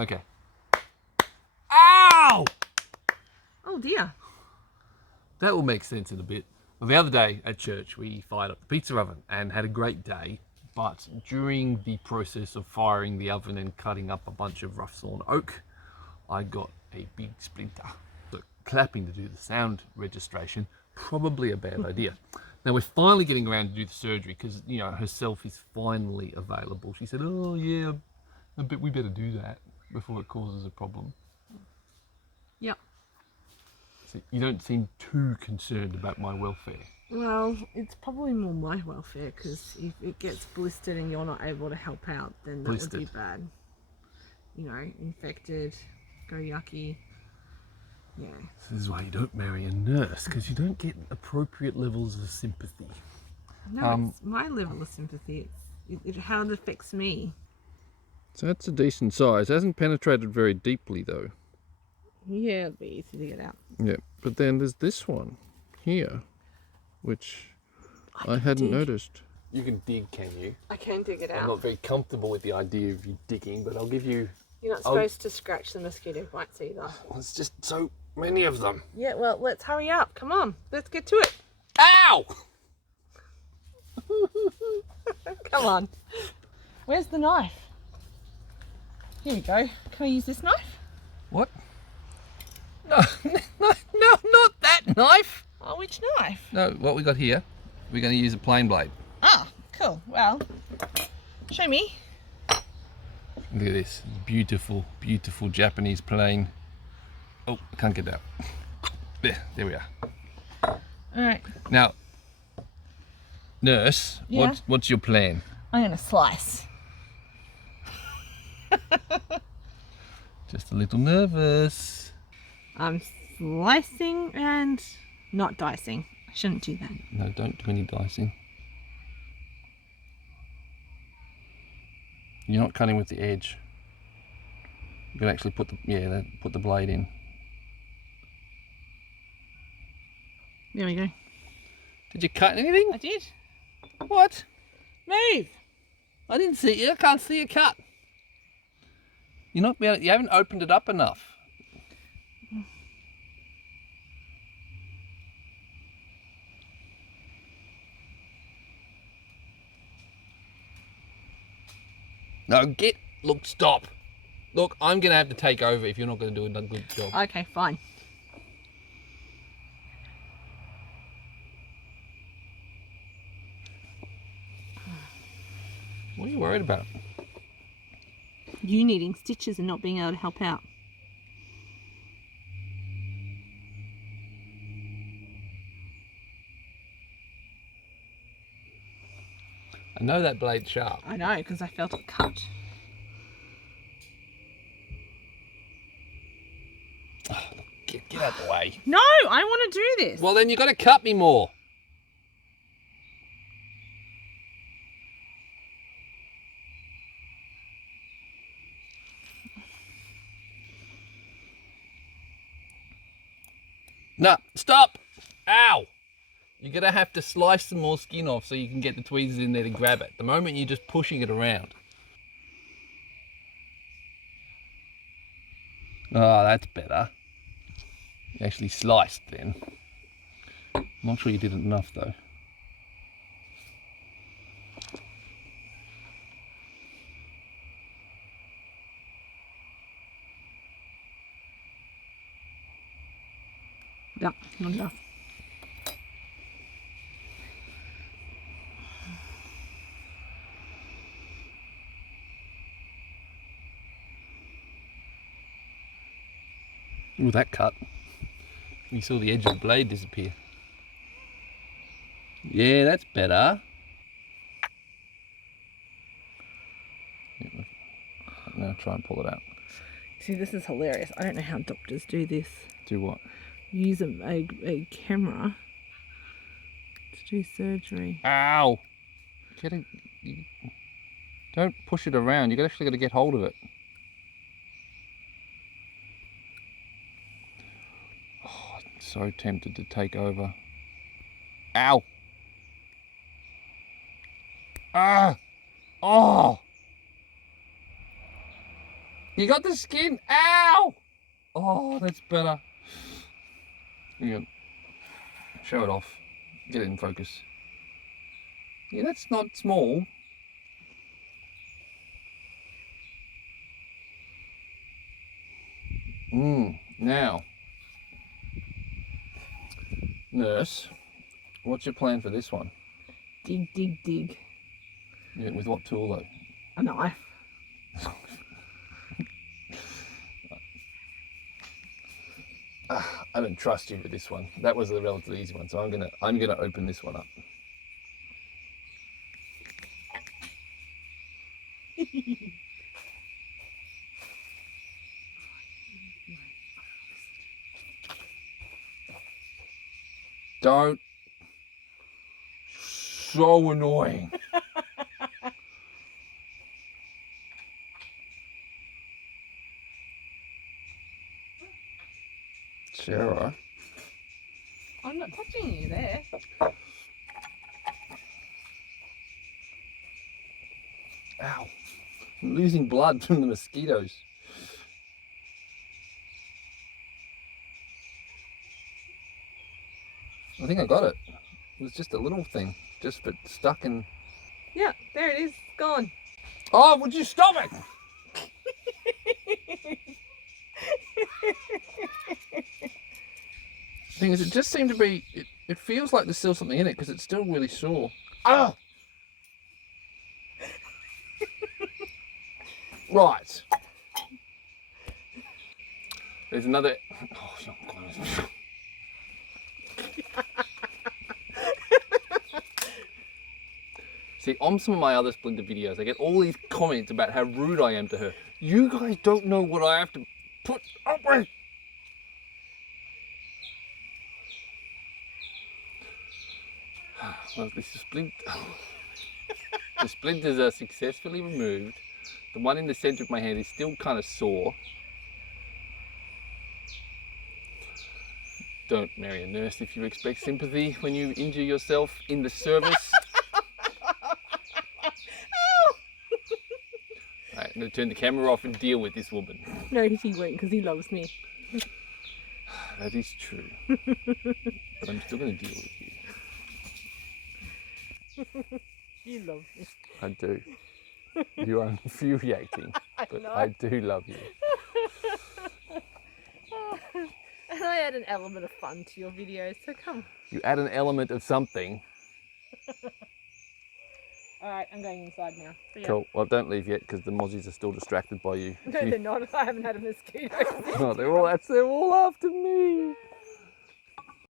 Okay. Ow! Oh dear. That will make sense in a bit. Well, the other day at church, we fired up the pizza oven and had a great day. But during the process of firing the oven and cutting up a bunch of rough sawn oak, I got a big splinter. So clapping to do the sound registration, probably a bad idea. Now we're finally getting around to do the surgery because, you know, herself is finally available. She said, oh yeah, I bet we better do that before it causes a problem. Yep. So you don't seem too concerned about my welfare. Well, it's probably more my welfare, because if it gets blistered and you're not able to help out, then that would be bad. You know, infected, go yucky. Yeah. This is why you don't marry a nurse, because you don't get appropriate levels of sympathy. No, it's my level of sympathy. It's how it affects me. So that's a decent size. It hasn't penetrated very deeply though. Yeah, it'd be easy to get out. Yeah, but then there's this one here, which I hadn't noticed. You can dig, can you? I can dig it out. I'm not very comfortable with the idea of you digging, but I'll give you... You're not supposed to scratch the mosquito bites either. Well, it's just so many of them. Yeah, well, let's hurry up. Come on, let's get to it. Ow! Come on. Where's the knife? Here we go. Can I use this knife? What? No, not that knife. Oh, which knife? No, what we got here, we're going to use a plain blade. Ah, cool. Well, show me. Look at this. Beautiful, beautiful Japanese plane. Oh, I can't get that. There we are. All right. Now, nurse, Yeah? what's your plan? I'm going to slice. Just a little nervous. I'm slicing and not dicing. I shouldn't do that. No, don't do any dicing. You're not cutting with the edge. You can actually put the blade in. There we go. Did you cut anything? I did. What? Move. I didn't see you. I can't see a cut. You haven't opened it up enough. No, look, stop. Look, I'm going to have to take over if you're not going to do a good job. Okay, fine. What are you worried about? You needing stitches and not being able to help out. I know that blade's sharp. I know, because I felt it cut. Oh, get out the way. No, I want to do this. Well, then you've got to cut me more. No, stop! Ow! You're going to have to slice some more skin off so you can get the tweezers in there to grab it. The moment you're just pushing it around. Oh, that's better. You actually sliced then. I'm not sure you did it enough though. Yeah, not enough. Ooh, that cut. You saw the edge of the blade disappear. Yeah, that's better. Now try and pull it out. See, this is hilarious. I don't know how doctors do this. Do what? Use a camera to do surgery. Ow! Don't push it around. You actually got to get hold of it. Oh, I'm so tempted to take over. Ow! Ah! Oh! You got the skin. Ow! Oh, that's better. Hang on. Show it off. Get it in focus. Yeah, that's not small. Now, nurse, what's your plan for this one? Dig, dig, dig. Yeah, with what tool though? A knife. I don't trust you with this one. That was a relatively easy one, so I'm gonna open this one up. Don't. So annoying. Sarah. I'm not touching you there. Ow. I'm losing blood from the mosquitoes. I think I got it. It was just a little thing, just but stuck in. Yeah, there it is. Gone. Oh, would you stop it? Thing is, it just seemed to be. It feels like there's still something in it because it's still really sore. Ah. Right. There's another. Oh, God. See, on some of my other Splinter videos, I get all these comments about how rude I am to her. You guys don't know what I have to put up with. Well, this is Splinter. The splinters are successfully removed. The one in the center of my hand is still kind of sore. Don't marry a nurse if you expect sympathy when you injure yourself in the service. Alright, I'm going to turn the camera off and deal with this woman. No, he won't because he loves me. That is true. But I'm still going to deal with you. You love me. I do. You are infuriating, but I do love you. And I add an element of fun to your videos, so come. You add an element of something. Alright, I'm going inside now. See ya. Cool. Well, don't leave yet because the mozzies are still distracted by you. No, they're not. I haven't had a mosquito. Oh, they're all after me.